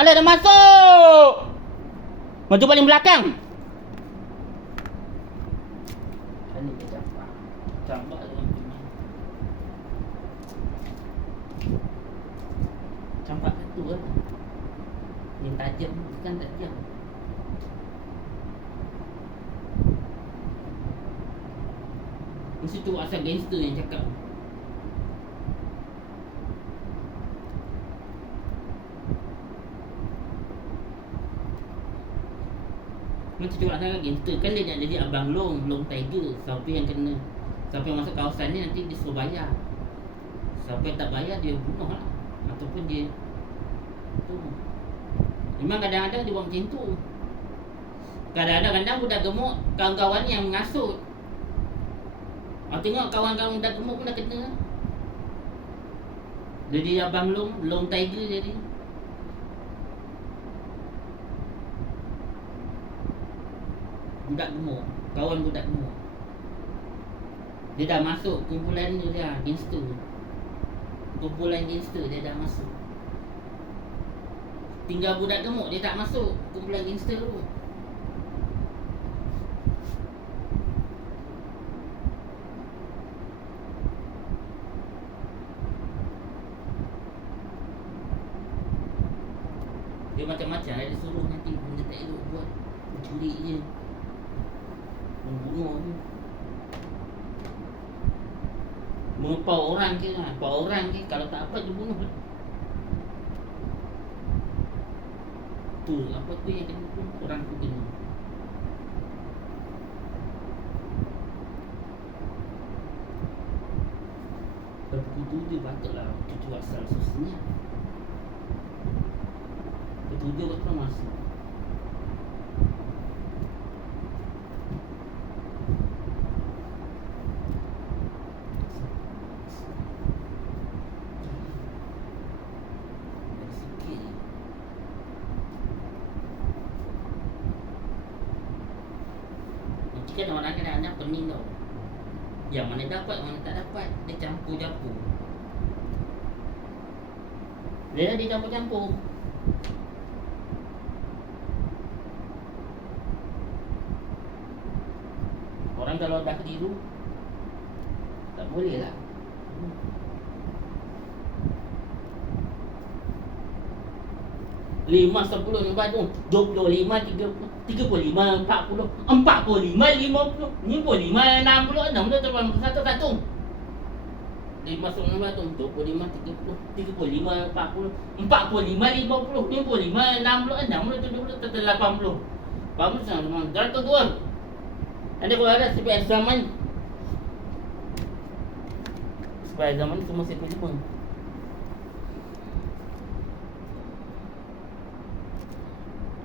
Alah, dah masuk. Maju paling belakang. Ini dia campak. Campak dengan punya. Campak satu lah. Yang tajam bukan tajam. Mesti tu asal gangster yang cakap. Macam tu asal gangster. Kan dia nak jadi abang long tiger. Siapa yang kena, siapa yang masuk kawasan ni nanti dia suruh bayar. Siapa yang tak bayar dia bunuh lah. Ataupun dia tu. Memang kadang-kadang dia buat macam tu. Kadang-kadang budak gemuk, kawan-kawan yang mengasut. Tengok kawan-kawan budak gemuk pun dah kena. Jadi abang long tiger jadi. Budak gemuk, kawan budak gemuk. Dia dah masuk kumpulan ni dia, gangster. Kumpulan gangster dia dah masuk. Tinggal budak gemuk dia tak masuk kumpulan gangster tu. Dia macam-macam dia suruh nanti benda tak elok buat. Mencuri je, membunuh je, mempau orang ke lah. Pau orang ke, kalau tak apa dia bunuh. Tu apa tu yang kena pun orang tu kena. Lepas tu dia patutlah cucu asal susahnya. Betul betul masuk. Kan orang kadang-kadang pening tau. Yang mana dapat, mana tak dapat. Dia campur-campur. Dia campur-campur. Orang kalau dah keliru, tak boleh lah. Lima, 10, 20, 25, 30, 35, 40, 45, 50, 55, 60, 61, 5, 10, 25, 30, 35, 40, 45, 50, 55, 60, 70, 80. Faham tak? Jangan tegur. Ada kalau ada CPS zaman. CPS zaman semua saya terima.